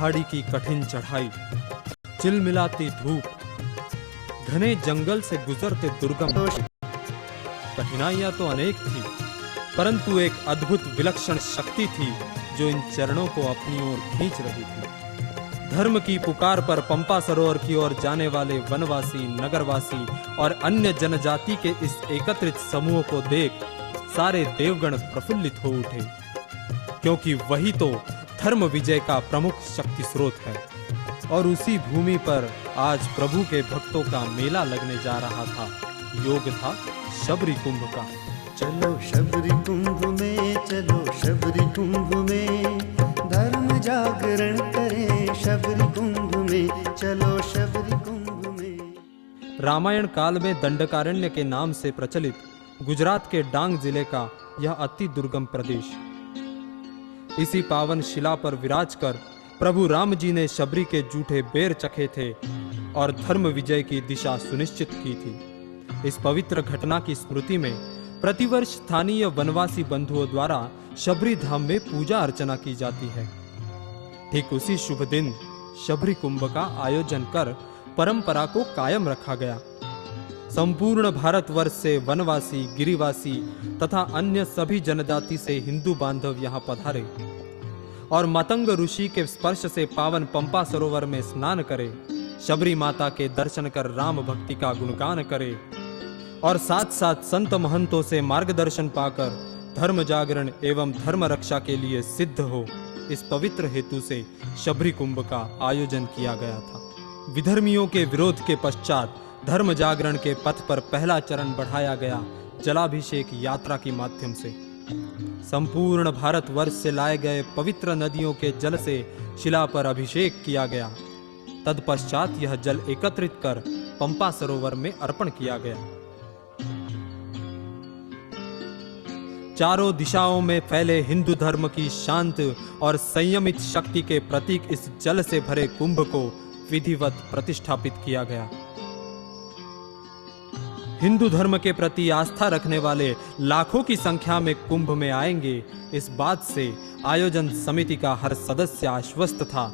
पहाड़ी की कठिन चढ़ाई, चिलमिलाती धूप, घने जंगल से गुजरते दुर्गम। कठिनाइयां तो अनेक थी, परंतु एक अद्भुत विलक्षण शक्ति थी जो इन चरणों को अपनी ओर खींच रही थी। धर्म की पुकार पर पंपा सरोवर की ओर जाने वाले वनवासी, नगरवासी और अन्य जनजाति के इस एकत्रित समूह को देख सारे देवगण प्रफुल्लित हो उठे, क्योंकि वही तो धर्म विजय का प्रमुख शक्ति स्रोत है। और उसी भूमि पर आज प्रभु के भक्तों का मेला लगने जा रहा था। योग था शबरी कुंभ का। चलो शबरी कुंभ में, चलो शबरी कुंभ में, धर्म जागरण करें शबरी कुंभ में, चलो शबरी कुंभ में। रामायण काल में दंडकारण्य के नाम से प्रचलित गुजरात के डांग जिले का यह अति दुर्गम प्रदेश, इसी पावन शिला पर विराज कर प्रभु राम जी ने शबरी के जूठे बेर चखे थे और धर्म विजय की दिशा सुनिश्चित की थी। इस पवित्र घटना की स्मृति में प्रतिवर्ष स्थानीय वनवासी बंधुओं द्वारा शबरी धाम में पूजा अर्चना की जाती है। ठीक उसी शुभ दिन शबरी कुंभ का आयोजन कर परंपरा को कायम रखा गया। संपूर्ण भारतवर्ष से वनवासी, गिरिवासी तथा अन्य सभी जनजाति से हिंदू बांधव यहाँ पधारे और मतंग ऋषि के स्पर्श से पावन पंपा सरोवर में स्नान करे, शबरी माता के दर्शन कर राम भक्ति का गुणगान करे और साथ साथ संत महंतों से मार्गदर्शन पाकर धर्म जागरण एवं धर्म रक्षा के लिए सिद्ध हो। इस पवित्र हेतु से शबरी कुंभ का आयोजन किया गया था। विधर्मियों के विरोध के पश्चात धर्म जागरण के पथ पर पहला चरण बढ़ाया गया जलाभिषेक यात्रा के माध्यम से। संपूर्ण भारतवर्ष से लाए गए पवित्र नदियों के जल से शिला पर अभिषेक किया गया। तत्पश्चात यह जल एकत्रित कर पंपा सरोवर में अर्पण किया गया। चारों दिशाओं में फैले हिंदू धर्म की शांत और संयमित शक्ति के प्रतीक इस जल से भरे कुंभ को विधिवत प्रतिष्ठापित किया गया। हिंदू धर्म के प्रति आस्था रखने वाले लाखों की संख्या में कुंभ में आएंगे, इस बात से आयोजन समिति का हर सदस्य आश्वस्त था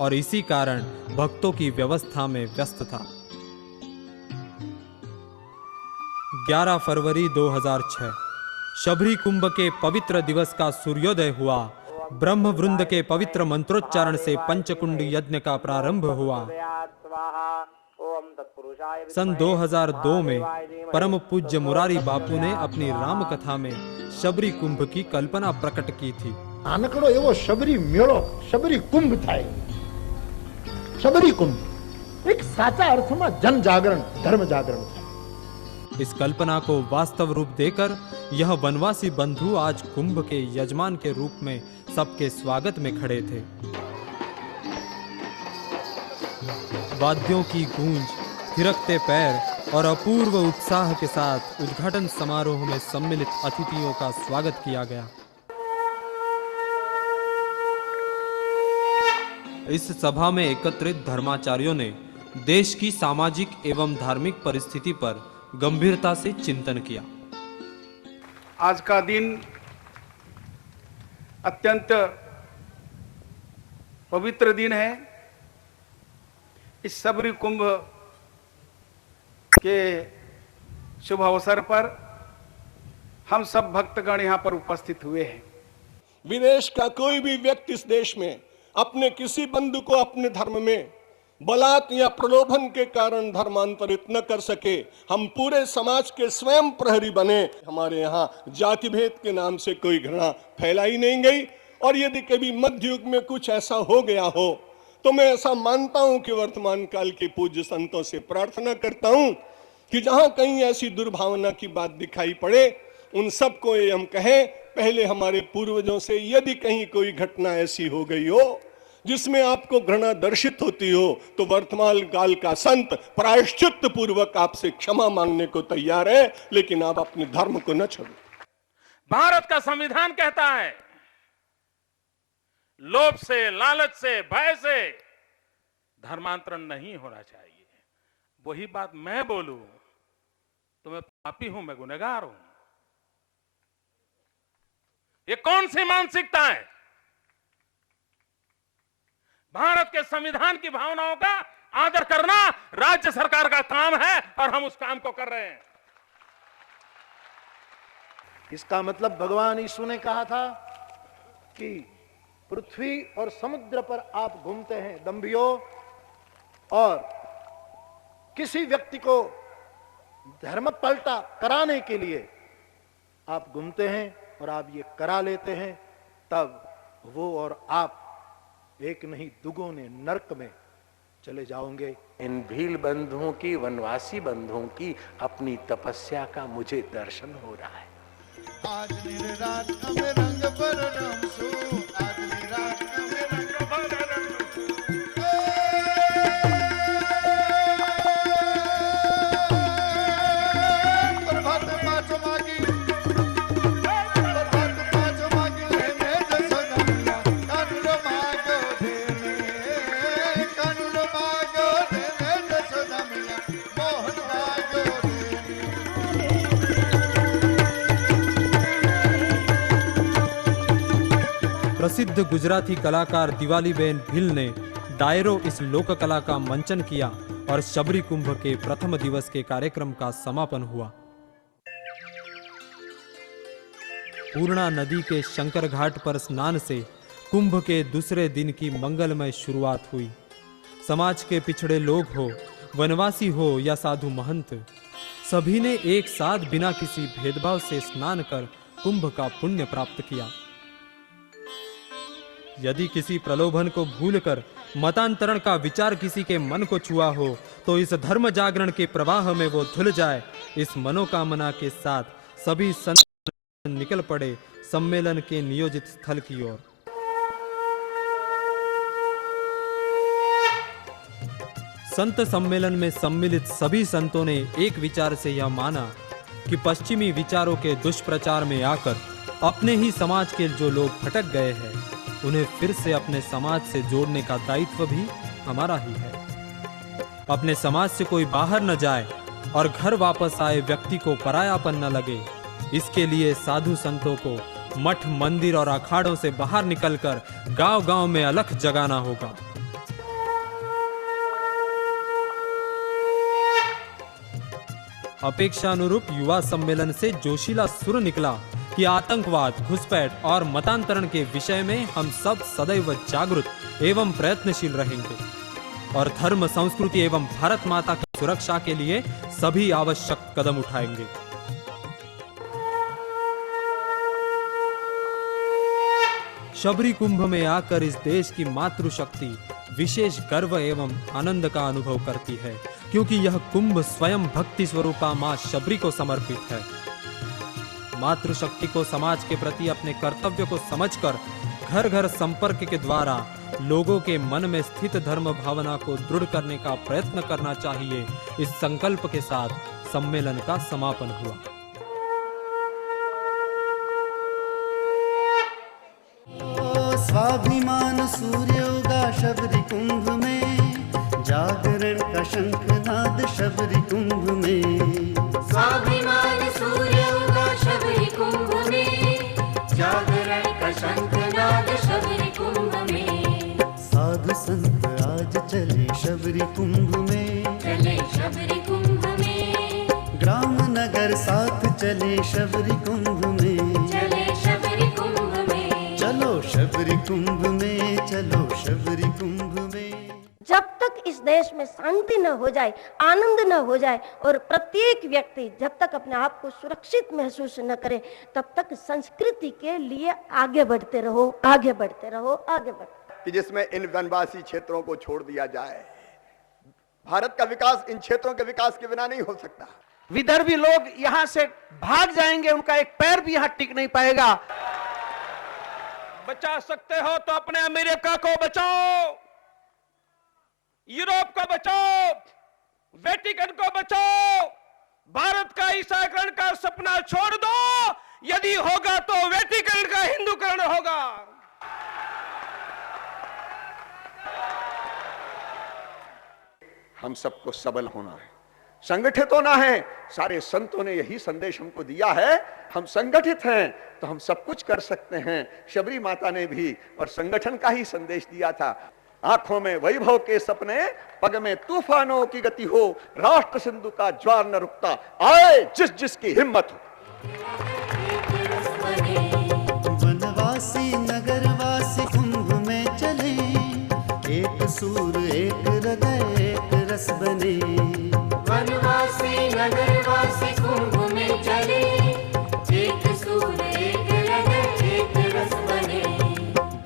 और इसी कारण भक्तों की व्यवस्था में व्यस्त था। 11 फरवरी 2006 शबरी कुंभ के पवित्र दिवस का सूर्योदय हुआ। ब्रह्म वृंद के पवित्र मंत्रोच्चारण से पंचकुंड यज्ञ का प्रारंभ हुआ। सन 2002 में परम पूज्य मुरारी बापू ने अपनी राम कथा में शबरी कुंभ की कल्पना प्रकट की थी। आनकड़ो एवो शबरी मेलो, शबरी कुंभ थाय। शबरी कुंभ एक साचा अर्थ में जन जागरण, धर्म जागरण था। इस कल्पना को वास्तव रूप देकर यह वनवासी बंधु आज कुंभ के यजमान के रूप में सबके स्वागत में खड़े थे। वाद्यों की गूंज, थिरकते पैर और अपूर्व उत्साह के साथ उद्घाटन समारोह में सम्मिलित अतिथियों का स्वागत किया गया। इस सभा में एकत्रित धर्माचार्यों ने देश की सामाजिक एवं धार्मिक परिस्थिति पर गंभीरता से चिंतन किया। आज का दिन अत्यंत पवित्र दिन है। इस शबरी कुंभ के शुभ अवसर पर हम सब भक्तगण यहाँ पर उपस्थित हुए हैं। विदेश का कोई भी व्यक्ति इस देश में अपने किसी बंधु को अपने धर्म में बलात् या प्रलोभन के कारण धर्मांतरित न कर सके। हम पूरे समाज के स्वयं प्रहरी बने। हमारे यहाँ जाति भेद के नाम से कोई घृणा फैलाई नहीं गई और यदि कभी मध्य युग में कुछ ऐसा हो गया हो तो मैं ऐसा मानता हूं कि वर्तमान काल के पूज्य संतों से प्रार्थना करता हूं कि जहां कहीं ऐसी दुर्भावना की बात दिखाई पड़े उन सबको ये हम कहें, पहले हमारे पूर्वजों से यदि कहीं कोई घटना ऐसी हो गई हो जिसमें आपको घृणा दर्शित होती हो तो वर्तमान काल का संत प्रायश्चित पूर्वक आपसे क्षमा मांगने को तैयार है, लेकिन आप अपने धर्म को न छोड़ो। भारत का संविधान कहता है लोभ से, लालच से, भय से धर्मांतरण नहीं होना चाहिए। वही बात मैं बोलूं तो मैं पापी हूं, मैं गुनहगार हूं। ये कौन सी मानसिकता है? भारत के संविधान की भावनाओं का आदर करना राज्य सरकार का काम है और हम उस काम को कर रहे हैं। इसका मतलब भगवान यीशु ने कहा था कि पृथ्वी और समुद्र पर आप घूमते हैं दंभियों, और किसी व्यक्ति को धर्म पलटा कराने के लिए आप घूमते हैं और आप ये करा लेते हैं, तब वो और आप एक नहीं दुगुने नरक में चले जाओगे। इन भील बंधुओं की, वनवासी बंधुओं की अपनी तपस्या का मुझे दर्शन हो रहा है। आज निरात में रंग बरनम सु, आज निरात में रंग बरनम सु। प्रभात पाँच मागी, प्रभात पाँच मागी लेने जसोदा, कानून मागो देने, कानून मागो देने जसोदा मिया, मोहन मागो देने। प्रसिद्ध गुजराती कलाकार दिवालीबेन भील ने डायरो इस लोक कला का मंचन किया और शबरी कुंभ के प्रथम दिवस के कार्यक्रम का समापन हुआ। पूर्णा नदी के शंकर घाट पर स्नान से कुंभ के दूसरे दिन की मंगलमय शुरुआत हुई। समाज के पिछड़े लोग हो, वनवासी हो या साधु महंत, सभी ने एक साथ बिना किसी भेदभाव से स्नान कर कुंभ का पुण्य प्राप्त किया। यदि किसी प्रलोभन को भूलकर मतांतरण का विचार किसी के मन को छुआ हो तो इस धर्म जागरण के प्रवाह में वो धुल जाए। इस मनोकामना के साथ सभी संत निकल पड़े सम्मेलन के नियोजित स्थल की ओर। संत सम्मेलन में सम्मिलित सभी संतों ने एक विचार से यह माना कि पश्चिमी विचारों के दुष्प्रचार में आकर अपने ही समाज के जो लोग भटक गए हैं उन्हें फिर से अपने समाज से जोड़ने का दायित्व भी हमारा ही है। अपने समाज से कोई बाहर न जाए और घर वापस आए व्यक्ति को परायापन न लगे, इसके लिए साधु संतों को मठ, मंदिर और अखाड़ों से बाहर निकलकर गांव-गांव में अलख जगाना होगा। अपेक्षानुरूप युवा सम्मेलन से जोशीला सुर निकला कि आतंकवाद, घुसपैठ और मतांतरण के विषय में हम सब सदैव जागरूक एवं प्रयत्नशील रहेंगे और धर्म, संस्कृति एवं भारत माता की सुरक्षा के लिए सभी आवश्यक कदम उठाएंगे। शबरी कुंभ में आकर इस देश की मातृशक्ति विशेष गर्व एवं आनंद का अनुभव करती है, क्योंकि यह कुंभ स्वयं भक्ति स्वरूपा मां शबरी को समर्पित है। मातृशक्ति को समाज के प्रति अपने कर्तव्य को समझकर घर घर संपर्क के द्वारा लोगों के मन में स्थित धर्म भावना को दृढ़ करने का प्रयत्न करना चाहिए। इस संकल्प के साथ सम्मेलन का समापन हुआ। स्वाभिमान सूर्य उगा शबरी कुंभ में, जागरण का शंखनाद शबरी कुंभ में। स्वाभिमान सूर्य उगा शबरी कुंभ में, जागरण का शंखनाद शबरी कुंभ में। साधु संत आज चले शबरी कुंभ में, चले शबरी कुंभ में। ग्राम नगर साथ चले शबरी कुंभ में, चले शबरी कुंभ में। चलो शबरी कुंभ में, चलो शबरी कुंभ में। जब तक इस देश में शांति न हो जाए, आनंद न हो जाए और प्रत्येक व्यक्ति जब तक अपने आप को सुरक्षित महसूस न करे, तब तक संस्कृति के लिए आगे बढ़ते रहो, आगे बढ़ते रहो, आगे बढ़ते। कि जिसमें इन वनवासी क्षेत्रों को छोड़ दिया जाए। भारत का विकास इन क्षेत्रों के विकास के बिना नहीं हो सकता। विदर्भी लोग यहाँ से भाग जाएंगे, उनका एक पैर भी यहाँ टिक नहीं पाएगा। बचा सकते हो तो अपने अमेरिका को बचाओ, यूरोप को बचाओ, वेटिकन को बचाओ। भारत का ईसाईकरण का सपना छोड़ दो। यदि होगा तो वेटिकन का हिंदूकरण होगा। हम सबको सबल होना है, संगठित होना है। सारे संतों ने यही संदेश हमको दिया है। हम संगठित हैं तो हम सब कुछ कर सकते हैं। शबरी माता ने भी और संगठन का ही संदेश दिया था। आंखों में वैभव के सपने, पग में तूफानों की गति हो, राष्ट्र सिंधु का ज्वार न रुकता, आए जिस जिसकी हिम्मत हो। वनवासी नगरवासी कुंभ में चले, एक सूर एक हृदय एक रस बने। वनवासी नगरवासी कुंभ में चले, एक सूर एक हृदय एक रस बने।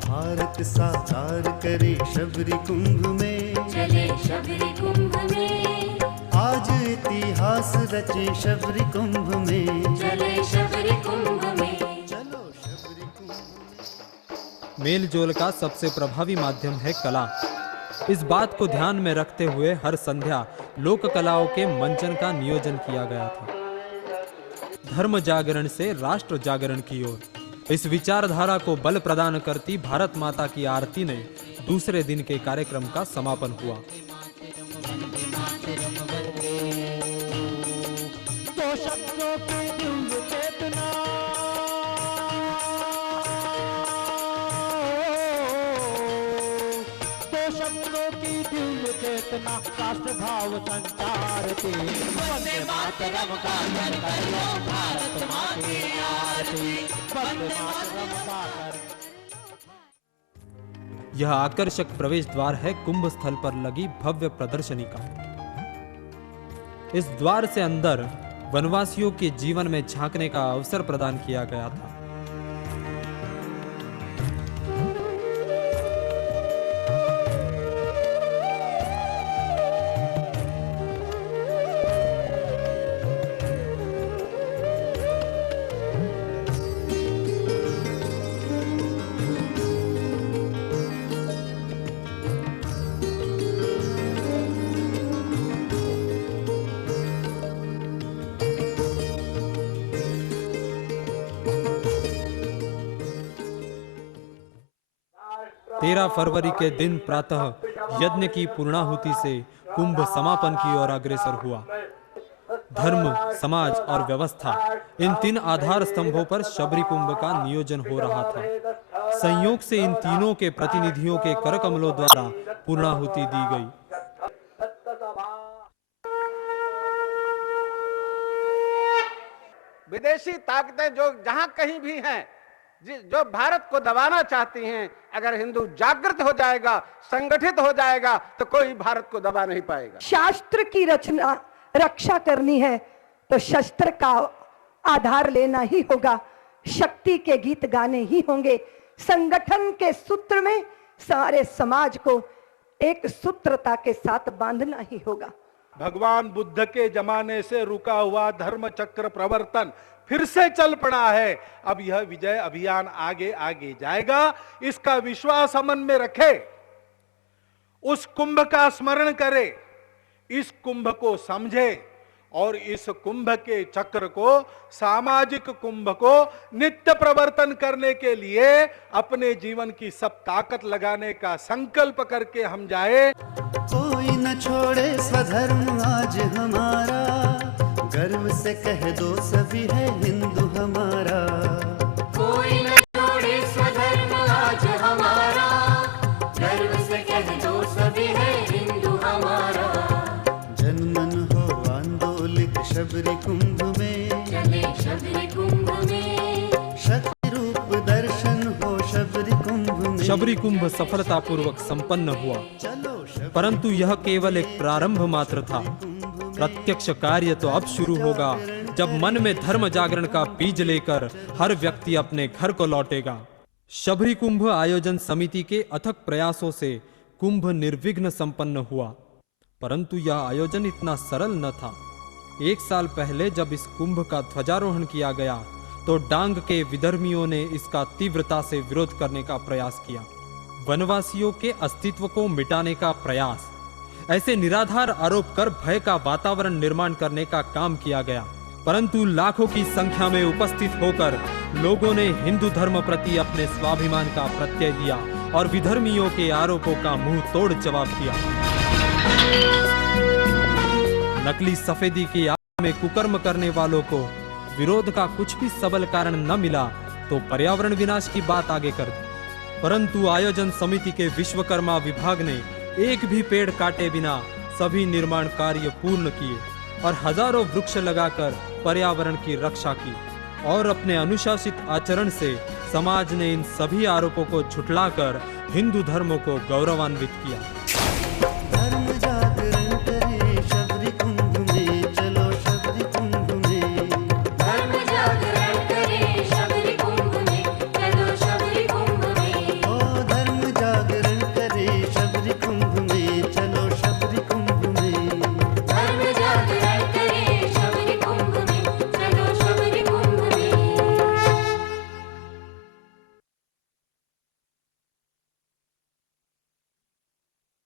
भारत साकार करे शबरी कुंभ में, चले शबरी कुंभ में। आज इतिहास रचे शबरी कुंभ में, चले शबरी कुंभ में। चलो शबरी कुंभ में। मेल जोल का सबसे प्रभावी माध्यम है कला। इस बात को ध्यान में रखते हुए हर संध्या लोक कलाओं के मंचन का नियोजन किया गया था। धर्म जागरण से राष्ट्र जागरण की ओर इस विचारधारा को बल प्रदान करती भारत माता की आरती ने दूसरे दिन के कार्यक्रम का समापन हुआ। तो शब्दों की दिव्य चेतना, तो शब्दों की दिव्य चेतना राष्ट्र भाव संचारती। वंदे मातरम का कर लो भारत माँ की आरती, वंदे मातरम का कर। यह आकर्षक प्रवेश द्वार है कुंभ स्थल पर लगी भव्य प्रदर्शनी का। इस द्वार से अंदर वनवासियों के जीवन में झांकने का अवसर प्रदान किया गया था। तेरह फरवरी के दिन प्रातः यज्ञ की पूर्णाहुति से कुंभ समापन की ओर अग्रसर हुआ। धर्म, समाज और व्यवस्था, इन तीन आधार स्तंभों पर शबरी कुंभ का नियोजन हो रहा था। संयोग से इन तीनों के प्रतिनिधियों के करकमलों द्वारा पूर्णाहुति दी गई। विदेशी ताकतें जो जहां कहीं भी हैं, जो भारत को दबाना चाहती हैं, अगर हिंदू जागृत हो जाएगा, संगठित हो जाएगा, तो कोई भारत को दबा नहीं पाएगा। शास्त्र की रक्षा करनी है तो शस्त्र का आधार लेना ही होगा, शक्ति के गीत गाने ही होंगे। संगठन के सूत्र में सारे समाज को एक सूत्रता के साथ बांधना ही होगा। भगवान बुद्ध के जमाने से रुका हुआ धर्म चक्र प्रवर्तन फिर से चल पड़ा है। अब यह विजय अभियान आगे आगे जाएगा, इसका विश्वास मन में रखे, उस कुंभ का स्मरण करे, इस कुंभ को समझे और इस कुंभ के चक्र को, सामाजिक कुंभ को नित्य प्रवर्तन करने के लिए अपने जीवन की सब ताकत लगाने का संकल्प करके हम जाए। कोई न छोड़े स्वधर्म आज हमारा, गर्व से कह दो सभी है हिंदू हमारा। कोई न छोड़े स्वधर्म आज हमारा, गर्व से कह दो सभी है हिंदू हमारा। जनमन हो आंदोलित शबरी कुंभ में, चले शबरी कुंभ में। शक्ति रूप दर्शन हो शबरी कुंभ में। शबरी कुंभ सफलतापूर्वक संपन्न हुआ, परंतु यह केवल एक प्रारंभ मात्र था। प्रत्यक्ष कार्य तो अब शुरू होगा, जब मन में धर्म जागरण का बीज लेकर हर व्यक्ति अपने घर को लौटेगा। शबरी कुंभ आयोजन समिति के अथक प्रयासों से कुंभ निर्विघ्न संपन्न हुआ, परंतु यह आयोजन इतना सरल न था। एक साल पहले जब इस कुंभ का ध्वजारोहण किया गया तो डांग के विधर्मियों ने इसका तीव्रता से विरोध करने का प्रयास किया। वनवासियों के अस्तित्व को मिटाने का प्रयास, ऐसे निराधार आरोप कर भय का वातावरण निर्माण करने का काम किया गया, परंतु लाखों की संख्या में उपस्थित होकर लोगों ने हिंदू धर्म प्रति अपने स्वाभिमान का प्रत्यय दिया और विधर्मियों के आरोपों का मुंह तोड़ जवाब दिया। नकली सफेदी की आड़ में कुकर्म करने वालों को विरोध का कुछ भी सबल कारण न मिला तो पर्यावरण विनाश की बात आगे कर दी। परंतु आयोजन समिति के विश्वकर्मा विभाग ने एक भी पेड़ काटे बिना सभी निर्माण कार्य पूर्ण किए और हजारों वृक्ष लगाकर पर्यावरण की रक्षा की और अपने अनुशासित आचरण से समाज ने इन सभी आरोपों को झुठलाकर हिंदू धर्म को गौरवान्वित किया।